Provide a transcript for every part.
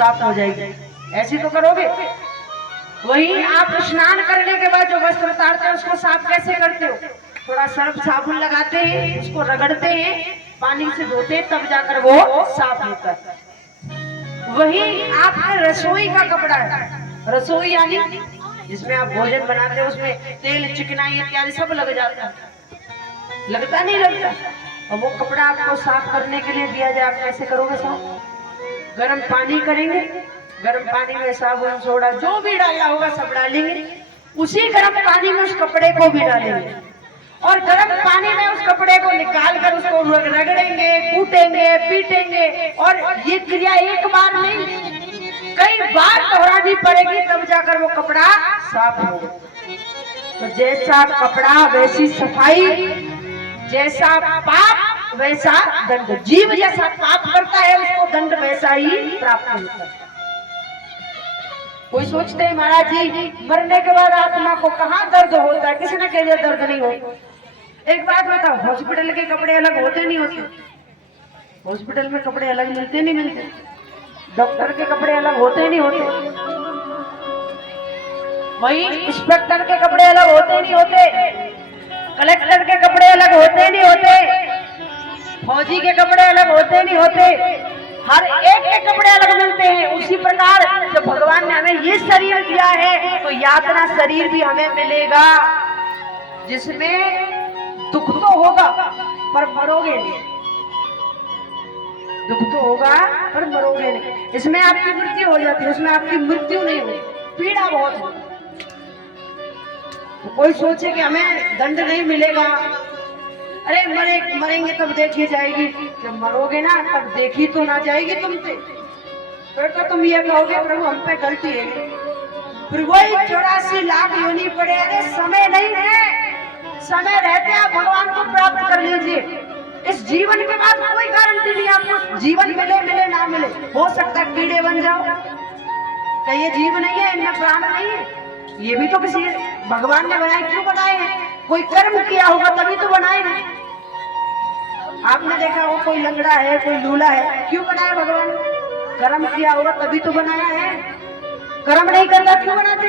साफ हो जाएगी। ऐसी तो करोगे। वही आप स्नान करने के बाद जो वस्त्र उतारते हैं उसको साफ कैसे करते हो? थोड़ा सर्फ साबुन लगाते हैं, उसको रगड़ते हैं, पानी से धोते हैं, तब जाकर वो साफ होता है। वही आपके रसोई का कपड़ा है। रसोई यानी जिसमें आप भोजन बनाते हो, उसमें तेल चिकनाई इत्यादि सब लग जाता है, लगता नहीं लगता? और वो कपड़ा आपको साफ करने के लिए दिया जाए, आप कैसे करोगे साफ? गर्म पानी करेंगे, गर्म पानी में साबुन सोडा जो भी डालना होगा सब डालेंगे, उसी गर्म पानी में उस कपड़े को भी डालेंगे और गर्म पानी में उस कपड़े को निकाल कर उसको रगड़ेंगे, कूटेंगे, पीटेंगे। और ये क्रिया एक बार नहीं, कई बार दोहरानी पड़ेगी, तब जाकर वो कपड़ा साफ होगा। तो जैसा कपड़ा वैसी सफाई, जैसा पाप वैसा दंड। जीव जैसा पाप करता है उसको दंड वैसा ही प्राप्त होता है। कोई सोचते हैं महाराज जी मरने के बाद आत्मा को कहाँ दर्द होता है? किसी ने कह दिया दर्द नहीं होता। एक बात बताओ, हॉस्पिटल के कपड़े अलग होते नहीं होते? हॉस्पिटल में कपड़े अलग मिलते नहीं मिलते? डॉक्टर के कपड़े अलग होते नहीं होते? वही इंस्पेक्टर के कपड़े अलग होते नहीं होते? कलेक्टर के कपड़े अलग होते नहीं होते? फौजी के कपड़े अलग होते नहीं होते? हर एक के कपड़े अलग मिलते हैं। उसी प्रकार जब भगवान ने हमें ये शरीर दिया है तो यातना शरीर भी हमें मिलेगा, जिसमें दुख तो होगा पर मरोगे नहीं। दुख तो होगा पर मरोगे नहीं। इसमें आपकी मृत्यु हो जाती है, उसमें आपकी मृत्यु नहीं होती, पीड़ा बहुत होती। तो कोई सोचे कि हमें दंड नहीं मिलेगा, अरे मरेंगे तब देखी जाएगी। जब मरोगे ना तब देखी तो ना जाएगी तुमसे, फिर तो तुम ये कहोगे प्रभु हम पे गलती है। फिर वही 84 लाख योनि पड़े। अरे समय नहीं है, समय रहते आप भगवान को प्राप्त कर लीजिए। इस जीवन के बाद कोई गारंटी नहीं आपको, जीवन मिले मिले ना मिले, हो सकता है कीड़े बन जाओ। क्या ये जीव नहीं है, इनमें प्राण नहीं है? ये भी तो किसी भगवान ने बनाए, क्यों बनाए हैं? कोई कर्म किया होगा तभी तो बनाए हैं। आपने देखा हो कोई लंगड़ा है, कोई लूला है, क्यों बनाया भगवान? कर्म किया होगा तभी तो बनाया है। कर्म नहीं करता क्यों बनाते?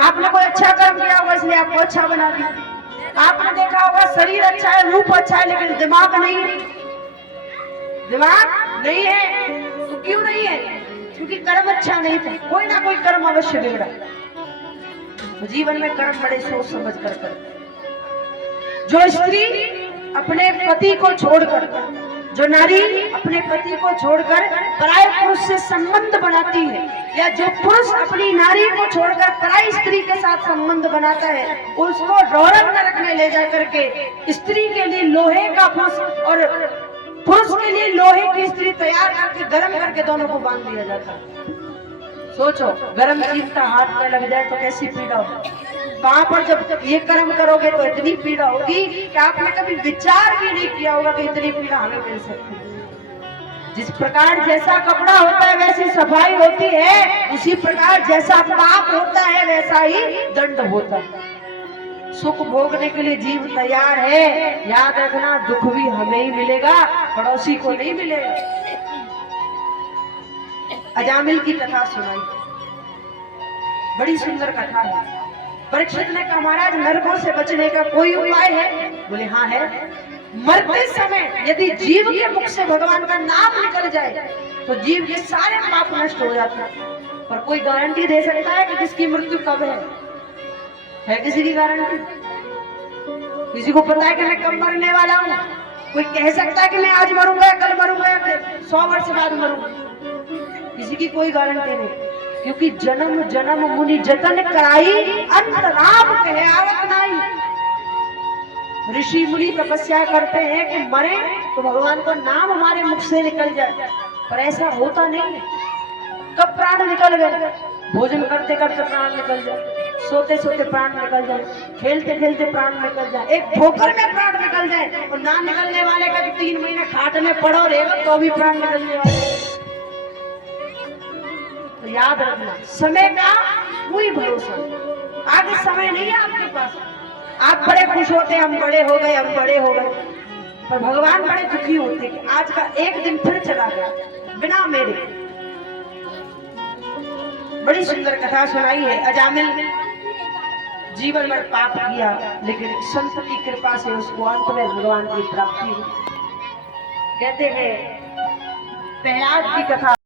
आपने कोई अच्छा कर्म किया होगा इसलिए आपको अच्छा बना दिया। आपने देखा होगा शरीर अच्छा है, रूप अच्छा है, लेकिन दिमाग नहीं है। दिमाग नहीं है तो क्यों नहीं है? क्योंकि कर्म अच्छा नहीं था। कोई ना कोई कर्म अवश्य बिगड़ा। तो जीवन में कर्म बड़े सोच समझ कर करते। जो स्त्री अपने पति को छोड़कर, जो नारी अपने पति को छोड़कर पराये पुरुष से संबंध बनाती है, या जो पुरुष अपनी नारी को छोड़कर पराई स्त्री के साथ संबंध बनाता है, उसको रौरक नरक में ले जा करके स्त्री के लिए लोहे का पुरुष और पुरुष के लिए लोहे की स्त्री तैयार करके गर्म करके दोनों को बांध दिया जाता है। सोचो, गर्म चीज हाथ में लग जाए तो कैसी पीड़ा होगी। वहां पर जब ये कर्म करोगे तो इतनी पीड़ा होगी कि आपने कभी विचार भी नहीं किया होगा कि इतनी पीड़ा हमें मिल सकती है। जिस प्रकार जैसा कपड़ा होता है वैसी सफाई होती है, उसी प्रकार जैसा पाप होता है वैसा ही दंड होता है। सुख भोगने के लिए जीव तैयार है, याद रखना दुख भी हमें ही मिलेगा, पड़ोसी को नहीं मिलेगा। अजामिल की कथा सुनाई, बड़ी सुंदर कथा है। परीक्षित ने कहा महाराज नरकों से बचने का कोई उपाय है? बोले हाँ है। मरते समय यदि जीव के मुख से भगवान का नाम निकल जाए तो जीव के सारे पाप नष्ट हो जाते हैं। पर कोई गारंटी दे सकता है कि किसकी मृत्यु कब है किसी की गारंटी? किसी को पता है कि मैं कब मरने वाला हूँ? कोई कह सकता है कि मैं आज मरूंगा, कल मरूंगा, या 100 वर्ष बाद मरूंगा? किसी की कोई गारंटी नहीं, क्योंकि जन्म जन्म मुनि जतन कराई, अंत राम कहे आवत नाई। ऋषि मुनि तपस्या करते हैं कि मरे तो भगवान का नाम हमारे मुख से निकल जाए, पर ऐसा होता नहीं है। कब प्राण निकल गए? भोजन करते करते प्राण निकल जाए, सोते सोते प्राण निकल जाए, खेलते खेलते प्राण निकल जाए, एक ठोकर में प्राण निकल जाए। और ना निकलने वाले का तो 3 महीने खाट में पड़ो रहेगा तो भी प्राण निकलने वाले। तो याद रखना समय का कोई भरोसा नहीं, आगे समय नहीं है आपके पास। आप बड़े खुश होते हैं हम बड़े हो गए, हम बड़े हो गए, पर भगवान बड़े दुखी होते कि आज का एक दिन फिर चला गया बिना मेरे। बड़ी सुंदर कथा सुनाई है। अजामिल जीवन में पाप किया, लेकिन संत की कृपा से उसको अंत में भगवान की प्राप्ति हुई। कहते हैं प्रहलाद की कथा